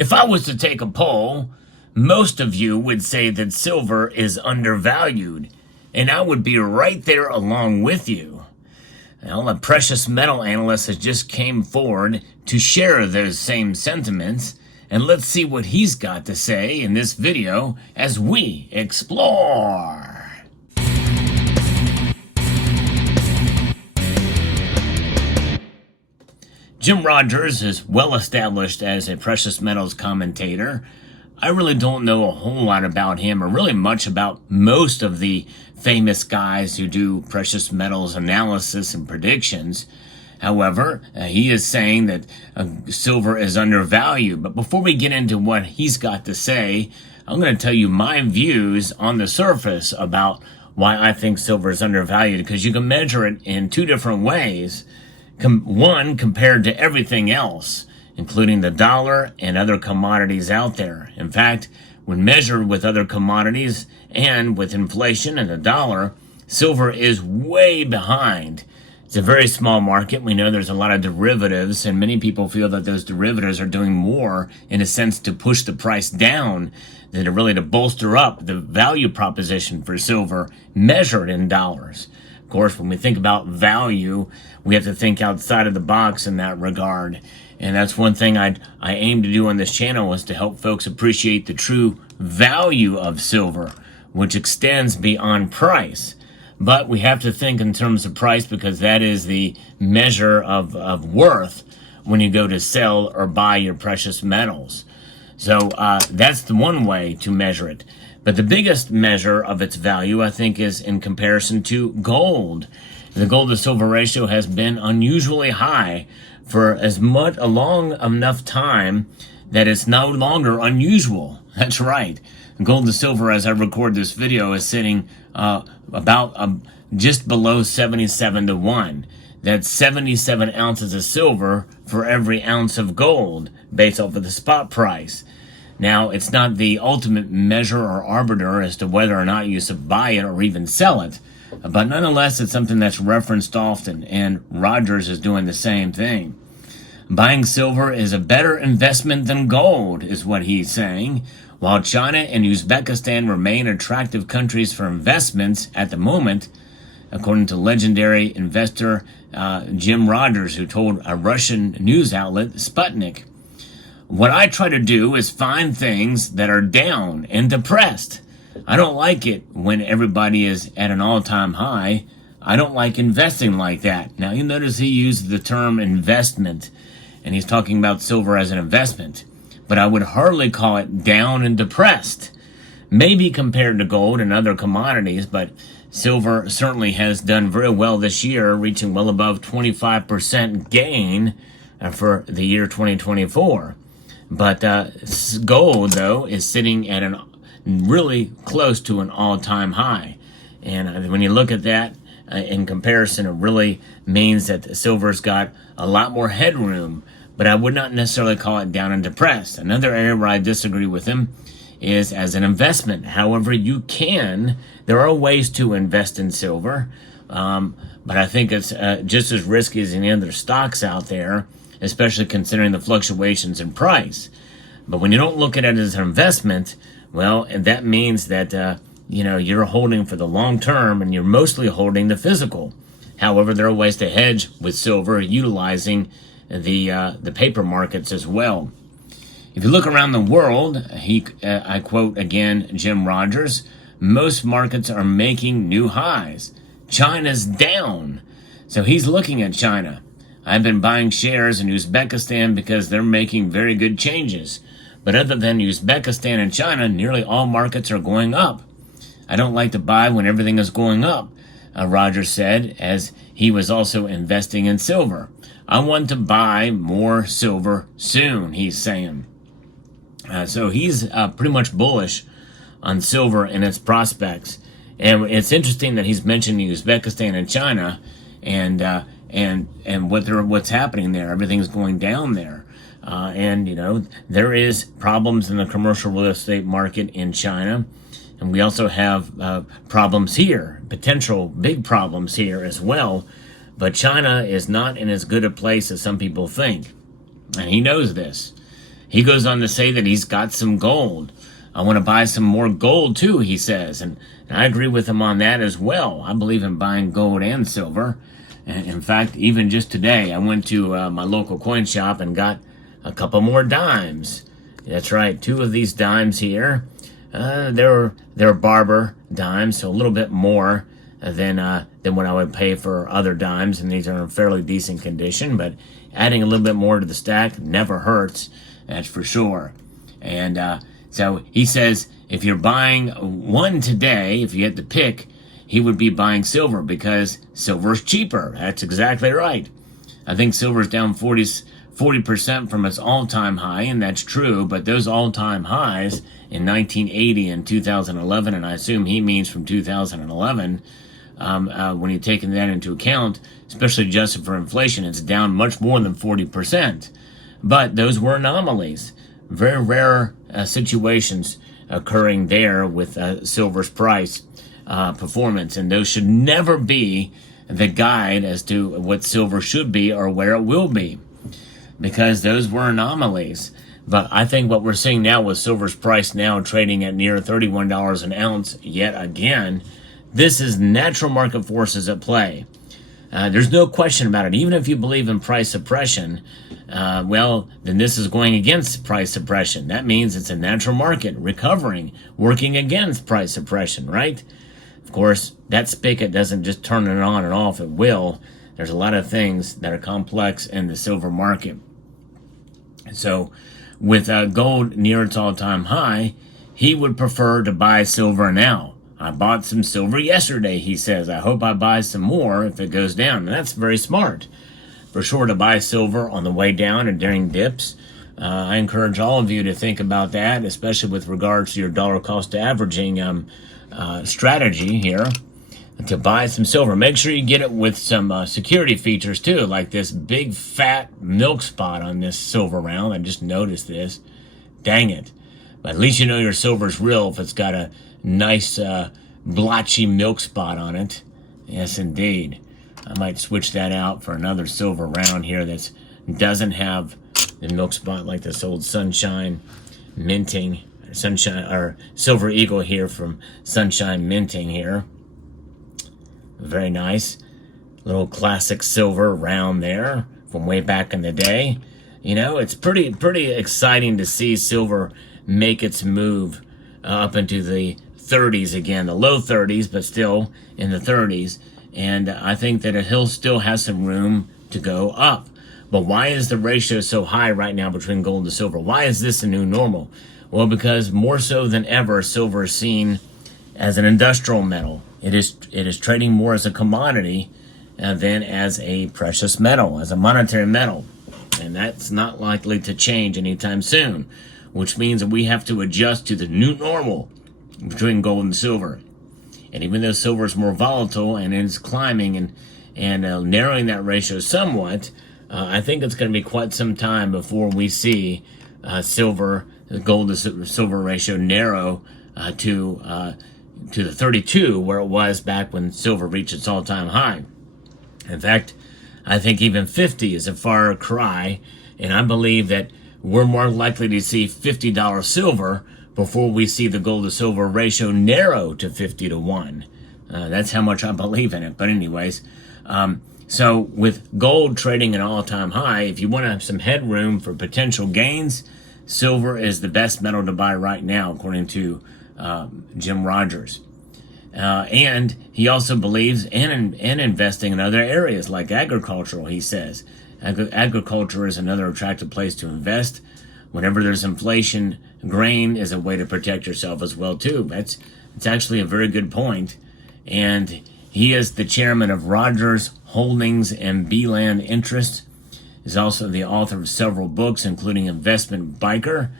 If I was to take a poll, most of you would say that silver is undervalued, and I would be right there along with you. Well, a precious metal analyst has just came forward to share those same sentiments, and let's see what he's got to say in this video as we explore. Jim Rogers is well established as a precious metals commentator. I really don't know a whole lot about him, or really much about most of the famous guys who do precious metals analysis and predictions. However, he is saying that silver is undervalued. But before we get into what he's got to say, I'm going to tell you my views on the surface about why I think silver is undervalued, because you can measure it in two different ways. One, compared to everything else, including the dollar and other commodities out there. In fact, when measured with other commodities and with inflation and the dollar, silver is way behind. It's a very small market. We know there's a lot of derivatives, and many people feel that those derivatives are doing more, in a sense, to push the price down than to really to bolster up the value proposition for silver measured in dollars. Of course, when we think about value, we have to think outside of the box in that regard. And that's one thing I aim to do on this channel, is to help folks appreciate the true value of silver, which extends beyond price. But we have to think in terms of price, because that is the measure of worth when you go to sell or buy your precious metals. So that's the one way to measure it. But the biggest measure of its value, I think, is in comparison to gold. The gold to silver ratio has been unusually high for a long enough time that it's no longer unusual. That's right. Gold to silver, as I record this video, is sitting about just below 77 to 1. That's 77 ounces of silver for every ounce of gold, based off of the spot price. Now, it's not the ultimate measure or arbiter as to whether or not you should buy it or even sell it, but nonetheless, it's something that's referenced often, and Rogers is doing the same thing. Buying silver is a better investment than gold, is what he's saying. While China and Uzbekistan remain attractive countries for investments at the moment, according to legendary investor Jim Rogers, who told a Russian news outlet, Sputnik. What I try to do is find things that are down and depressed. I don't like it when everybody is at an all-time high. I don't like investing like that. Now, you notice he used the term investment, and he's talking about silver as an investment. But I would hardly call it down and depressed. Maybe compared to gold and other commodities, but silver certainly has done very well this year, reaching well above 25% gain for the year 2024. But gold, though, is sitting at an really close to an all-time high. And when you look at that in comparison, it really means that silver's got a lot more headroom. But I would not necessarily call it down and depressed. Another area where I disagree with him is as an investment. However, there are ways to invest in silver. But I think it's just as risky as any other stocks out there, especially considering the fluctuations in price. But when you don't look at it as an investment, well, that means that you're holding for the long term, and you're mostly holding the physical. However, there are ways to hedge with silver, utilizing the paper markets as well. If you look around the world, I quote again Jim Rogers, most markets are making new highs. China's down. So he's looking at China. I've been buying shares in Uzbekistan because they're making very good changes. But other than Uzbekistan and China, nearly all markets are going up. I don't like to buy when everything is going up, Rogers said, as he was also investing in silver. I want to buy more silver soon, he's saying. So he's pretty much bullish on silver and its prospects. And it's interesting that he's mentioning Uzbekistan and China, and what's happening there. Everything's going down there. There is problems in the commercial real estate market in China. And we also have problems here, potential big problems here as well. But China is not in as good a place as some people think. And he knows this. he goes on to say that he's got some gold. I want to buy some more gold too, he says. And I agree with him on that as well. I believe in buying gold and silver. And in fact, even just today, I went to my local coin shop and got a couple more dimes. That's right, 2 of these dimes here. They're barber dimes, so a little bit more than what I would pay for other dimes, and these are in fairly decent condition, but adding a little bit more to the stack never hurts, that's for sure. And so he says if you're buying one today, if you had to pick, he would be buying silver because silver's cheaper. That's exactly right. I think silver's down 40% from its all-time high, and that's true, but those all-time highs in 1980 and 2011, and I assume he means from 2011, when you're taking that into account, especially adjusted for inflation, it's down much more than 40%. But those were anomalies. Very rare situations occurring there with silver's price performance, and those should never be the guide as to what silver should be or where it will be, because those were anomalies. But I think what we're seeing now with silver's price now trading at near $31 an ounce yet again, this is natural market forces at play. There's no question about it. Even if you believe in price suppression, well, then this is going against price suppression. That means it's a natural market recovering, working against price suppression, right? Of course, that spigot doesn't just turn it on and off. It will. There's a lot of things that are complex in the silver market. So with gold near its all-time high, he would prefer to buy silver now. I bought some silver yesterday, he says. I hope I buy some more if it goes down. And that's very smart. For sure to buy silver on the way down and during dips. I encourage all of you to think about that, especially with regards to your dollar cost averaging strategy here, to buy some silver. Make sure you get it with some security features too, like this big fat milk spot on this silver round. I just noticed this. Dang it. But at least you know your silver's real if it's got a nice blotchy milk spot on it. Yes, indeed. I might switch that out for another silver round here that doesn't have the milk spot like this old Sunshine Minting, Sunshine, or Silver Eagle here from Sunshine Minting here. Very nice. Little classic silver round there from way back in the day. You know, it's pretty exciting to see silver make its move up into the 30s again, the low 30s, but still in the 30s. And I think that he'll still have some room to go up. But why is the ratio so high right now between gold and silver? Why is this a new normal? Well, because more so than ever, silver is seen as an industrial metal. It is trading more as a commodity than as a precious metal, as a monetary metal. And that's not likely to change anytime soon, which means that we have to adjust to the new normal between gold and silver. And even though silver is more volatile and it's climbing and narrowing that ratio somewhat, I think it's going to be quite some time before we see gold to silver ratio narrow to the 32 where it was back when silver reached its all-time high. In fact, I think even 50 is a far cry, and I believe that we're more likely to see $50 silver before we see the gold to silver ratio narrow to 50-1. That's how much I believe in it. But anyways, so with gold trading at an all-time high, if you want to have some headroom for potential gains, silver is the best metal to buy right now, according to Jim Rogers. And he also believes in investing in other areas like agricultural, he says. Agriculture is another attractive place to invest. Whenever there's inflation, grain is a way to protect yourself as well, too. It's actually a very good point. And he is the chairman of Rogers Holdings and Beeland Interest. He's also the author of several books, including Investment Biker,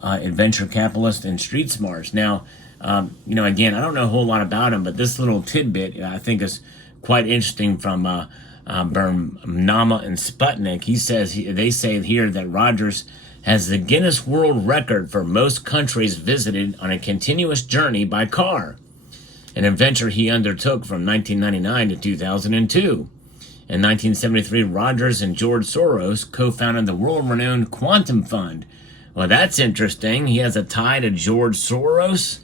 Adventure Capitalist, and Street Smarts. Now, again, I don't know a whole lot about him, but this little tidbit I think is quite interesting from Bernama and Sputnik. He says they say here that Rogers has the Guinness World Record for most countries visited on a continuous journey by car, an adventure he undertook from 1999 to 2002. In 1973, Rogers and George Soros co-founded the world-renowned Quantum Fund, Well, that's interesting. He has a tie to George Soros.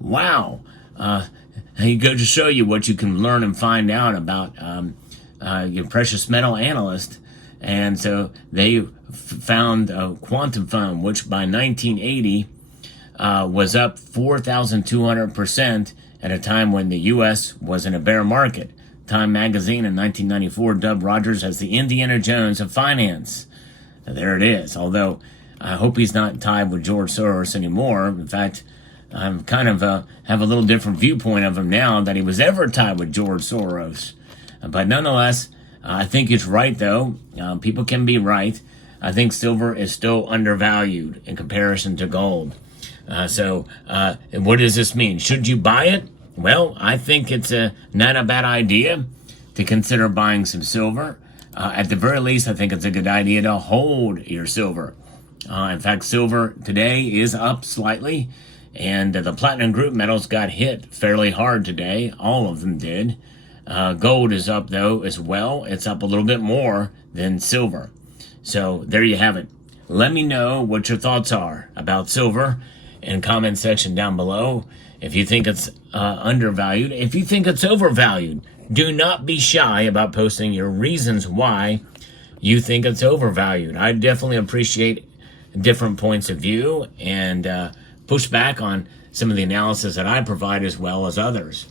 Wow. He goes to show you what you can learn and find out about your precious metal analyst. And so they found a quantum fund, which by 1980 was up 4,200% at a time when the U.S. was in a bear market. Time magazine in 1994 dubbed Rogers as the Indiana Jones of finance. There it is. Although I hope he's not tied with George Soros anymore. In fact, I'm kind of have a little different viewpoint of him now that he was ever tied with George Soros. But nonetheless, I think it's right, though. People can be right. I think silver is still undervalued in comparison to gold. So what does this mean? Should you buy it? Well, I think it's not a bad idea to consider buying some silver. At the very least, I think it's a good idea to hold your silver. In fact, silver today is up slightly, and the platinum group metals got hit fairly hard today. All of them did. Gold is up, though, as well. It's up a little bit more than silver. So there you have it. Let me know what your thoughts are about silver in the comment section down below. If you think it's undervalued, if you think it's overvalued, do not be shy about posting your reasons why you think it's overvalued. I definitely appreciate different points of view and push back on some of the analysis that I provide as well as others.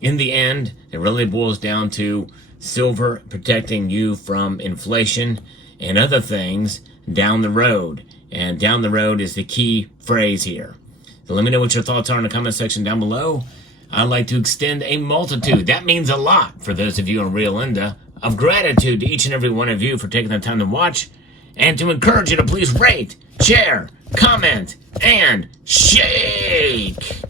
In the end, it really boils down to silver protecting you from inflation and other things down the road. And down the road is the key phrase here. So let me know what your thoughts are in the comment section down below. I'd like to extend a multitude. That means a lot for those of you in Rio Linda of gratitude to each and every one of you for taking the time to watch and to encourage you to please rate, share, comment, and shake.